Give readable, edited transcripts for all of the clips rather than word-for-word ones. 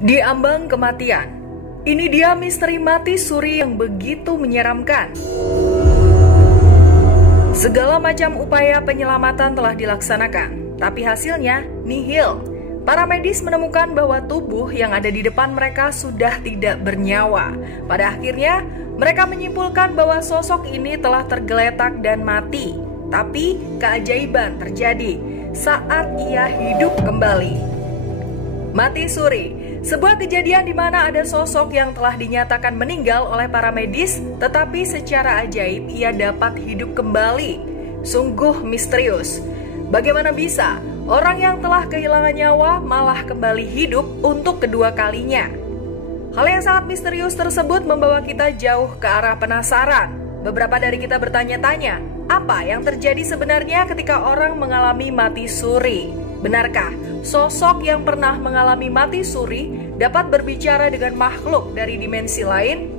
Di ambang kematian, ini dia misteri mati suri yang begitu menyeramkan. Segala macam upaya penyelamatan telah dilaksanakan, tapi hasilnya nihil. Para medis menemukan bahwa tubuh yang ada di depan mereka sudah tidak bernyawa. Pada akhirnya, mereka menyimpulkan bahwa sosok ini telah tergeletak dan mati. Tapi keajaiban terjadi saat ia hidup kembali. Mati suri, sebuah kejadian di mana ada sosok yang telah dinyatakan meninggal oleh para medis, tetapi secara ajaib ia dapat hidup kembali. Sungguh misterius. Bagaimana bisa orang yang telah kehilangan nyawa malah kembali hidup untuk kedua kalinya? Hal yang sangat misterius tersebut membawa kita jauh ke arah penasaran. Beberapa dari kita bertanya-tanya, apa yang terjadi sebenarnya ketika orang mengalami mati suri? Benarkah sosok yang pernah mengalami mati suri dapat berbicara dengan makhluk dari dimensi lain?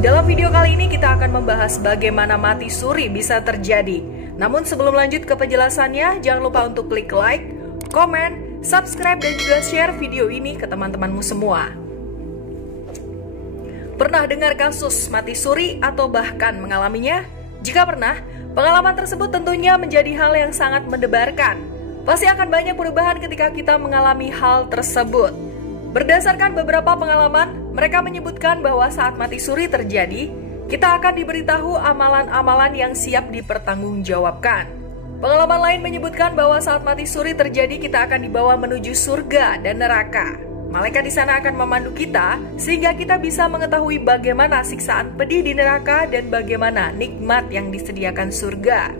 Dalam video kali ini kita akan membahas bagaimana mati suri bisa terjadi. Namun sebelum lanjut ke penjelasannya, jangan lupa untuk klik like, komen, subscribe, dan juga share video ini ke teman-temanmu semua. Pernah dengar kasus mati suri atau bahkan mengalaminya? Jika pernah, pengalaman tersebut tentunya menjadi hal yang sangat mendebarkan. Pasti akan banyak perubahan ketika kita mengalami hal tersebut. Berdasarkan beberapa pengalaman, mereka menyebutkan bahwa saat mati suri terjadi, kita akan diberitahu amalan-amalan yang siap dipertanggungjawabkan. Pengalaman lain menyebutkan bahwa saat mati suri terjadi, kita akan dibawa menuju surga dan neraka. Malaikat di sana akan memandu kita, sehingga kita bisa mengetahui bagaimana siksaan pedih di neraka dan bagaimana nikmat yang disediakan surga.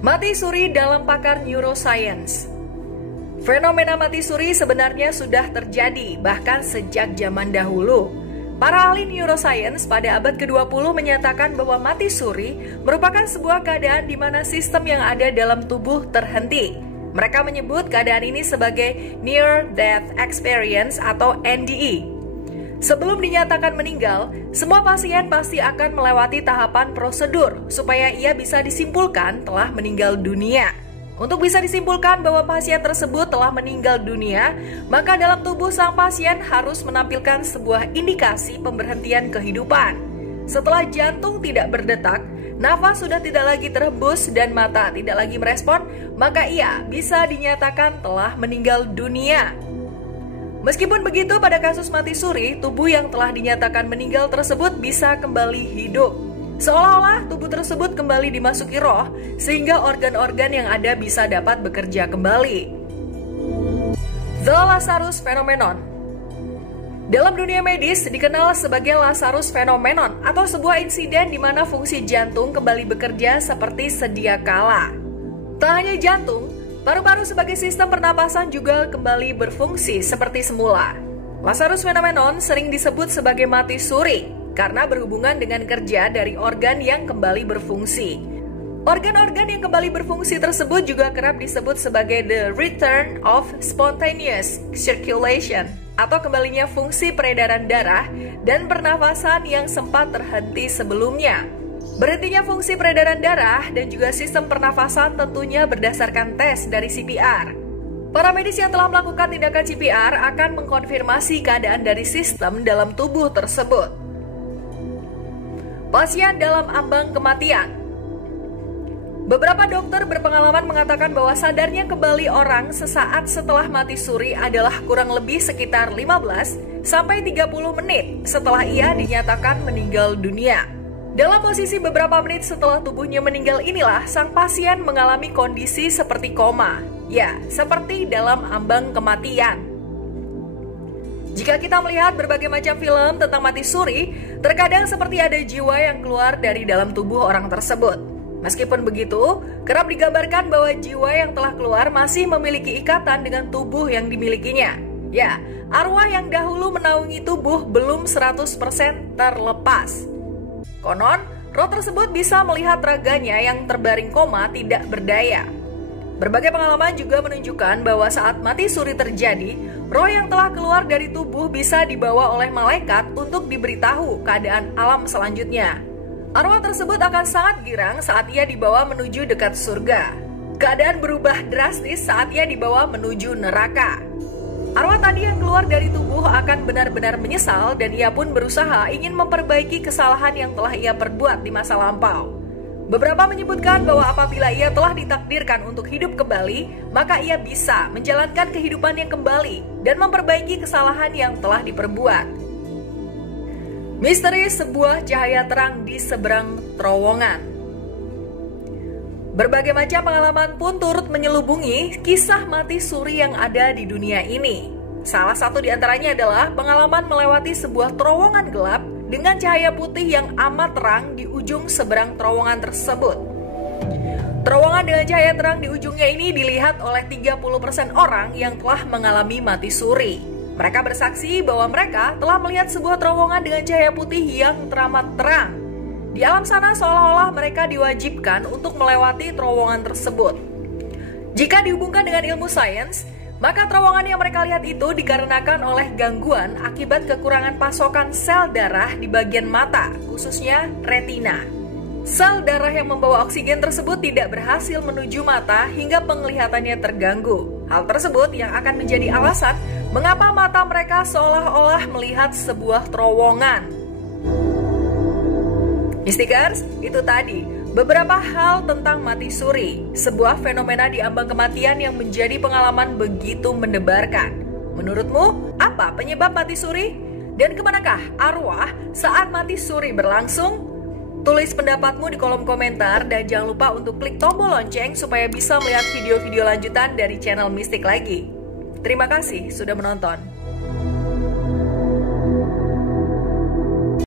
Mati suri dalam pakar neuroscience. Fenomena mati suri sebenarnya sudah terjadi bahkan sejak zaman dahulu. Para ahli neuroscience pada abad ke-20 menyatakan bahwa mati suri merupakan sebuah keadaan di mana sistem yang ada dalam tubuh terhenti. Mereka menyebut keadaan ini sebagai Near Death Experience atau NDE. Sebelum dinyatakan meninggal, semua pasien pasti akan melewati tahapan prosedur supaya ia bisa disimpulkan telah meninggal dunia. Untuk bisa disimpulkan bahwa pasien tersebut telah meninggal dunia, maka dalam tubuh sang pasien harus menampilkan sebuah indikasi pemberhentian kehidupan. Setelah jantung tidak berdetak, nafas sudah tidak lagi terhembus dan mata tidak lagi merespon, maka ia bisa dinyatakan telah meninggal dunia. Meskipun begitu, pada kasus mati suri, tubuh yang telah dinyatakan meninggal tersebut bisa kembali hidup. Seolah-olah tubuh tersebut kembali dimasuki roh, sehingga organ-organ yang ada bisa dapat bekerja kembali. The Lazarus Phenomenon. Dalam dunia medis dikenal sebagai Lazarus Phenomenon atau sebuah insiden di mana fungsi jantung kembali bekerja seperti sedia kala. Tak hanya jantung, paru-paru sebagai sistem pernapasan juga kembali berfungsi seperti semula. Lazarus Phenomenon sering disebut sebagai mati suri karena berhubungan dengan kerja dari organ yang kembali berfungsi. Organ-organ yang kembali berfungsi tersebut juga kerap disebut sebagai the return of spontaneous circulation atau kembalinya fungsi peredaran darah dan pernafasan yang sempat terhenti sebelumnya. Berhentinya fungsi peredaran darah dan juga sistem pernafasan tentunya berdasarkan tes dari CPR. Para medis yang telah melakukan tindakan CPR akan mengkonfirmasi keadaan dari sistem dalam tubuh tersebut. Pasien dalam ambang kematian. Beberapa dokter berpengalaman mengatakan bahwa sadarnya kembali orang sesaat setelah mati suri adalah kurang lebih sekitar 15 sampai 30 menit setelah ia dinyatakan meninggal dunia. Dalam posisi beberapa menit setelah tubuhnya meninggal inilah sang pasien mengalami kondisi seperti koma. Ya, seperti dalam ambang kematian. Jika kita melihat berbagai macam film tentang mati suri, terkadang seperti ada jiwa yang keluar dari dalam tubuh orang tersebut. Meskipun begitu, kerap digambarkan bahwa jiwa yang telah keluar masih memiliki ikatan dengan tubuh yang dimilikinya. Ya, arwah yang dahulu menaungi tubuh belum 100% terlepas. Konon, roh tersebut bisa melihat raganya yang terbaring koma tidak berdaya. Berbagai pengalaman juga menunjukkan bahwa saat mati suri terjadi, roh yang telah keluar dari tubuh bisa dibawa oleh malaikat untuk diberitahu keadaan alam selanjutnya. Arwah tersebut akan sangat girang saat ia dibawa menuju dekat surga. Keadaan berubah drastis saat ia dibawa menuju neraka. Arwah tadi yang keluar dari tubuh akan benar-benar menyesal dan ia pun berusaha ingin memperbaiki kesalahan yang telah ia perbuat di masa lampau. Beberapa menyebutkan bahwa apabila ia telah ditakdirkan untuk hidup kembali, maka ia bisa menjalankan kehidupan yang kembali dan memperbaiki kesalahan yang telah diperbuat. Misteri sebuah cahaya terang di seberang terowongan. Berbagai macam pengalaman pun turut menyelubungi kisah mati suri yang ada di dunia ini. Salah satu di antaranya adalah pengalaman melewati sebuah terowongan gelap dengan cahaya putih yang amat terang di ujung seberang terowongan tersebut. Terowongan dengan cahaya terang di ujungnya ini dilihat oleh 30% orang yang telah mengalami mati suri. Mereka bersaksi bahwa mereka telah melihat sebuah terowongan dengan cahaya putih yang teramat terang. Di alam sana seolah-olah mereka diwajibkan untuk melewati terowongan tersebut. Jika dihubungkan dengan ilmu sains, maka terowongan yang mereka lihat itu dikarenakan oleh gangguan akibat kekurangan pasokan sel darah di bagian mata, khususnya retina. Sel darah yang membawa oksigen tersebut tidak berhasil menuju mata hingga penglihatannya terganggu. Hal tersebut yang akan menjadi alasan mengapa mata mereka seolah-olah melihat sebuah terowongan. Mistikers, itu tadi beberapa hal tentang mati suri, sebuah fenomena di ambang kematian yang menjadi pengalaman begitu mendebarkan. Menurutmu, apa penyebab mati suri? Dan kemanakah arwah saat mati suri berlangsung? Tulis pendapatmu di kolom komentar dan jangan lupa untuk klik tombol lonceng supaya bisa melihat video-video lanjutan dari channel Mistik lagi. Terima kasih sudah menonton.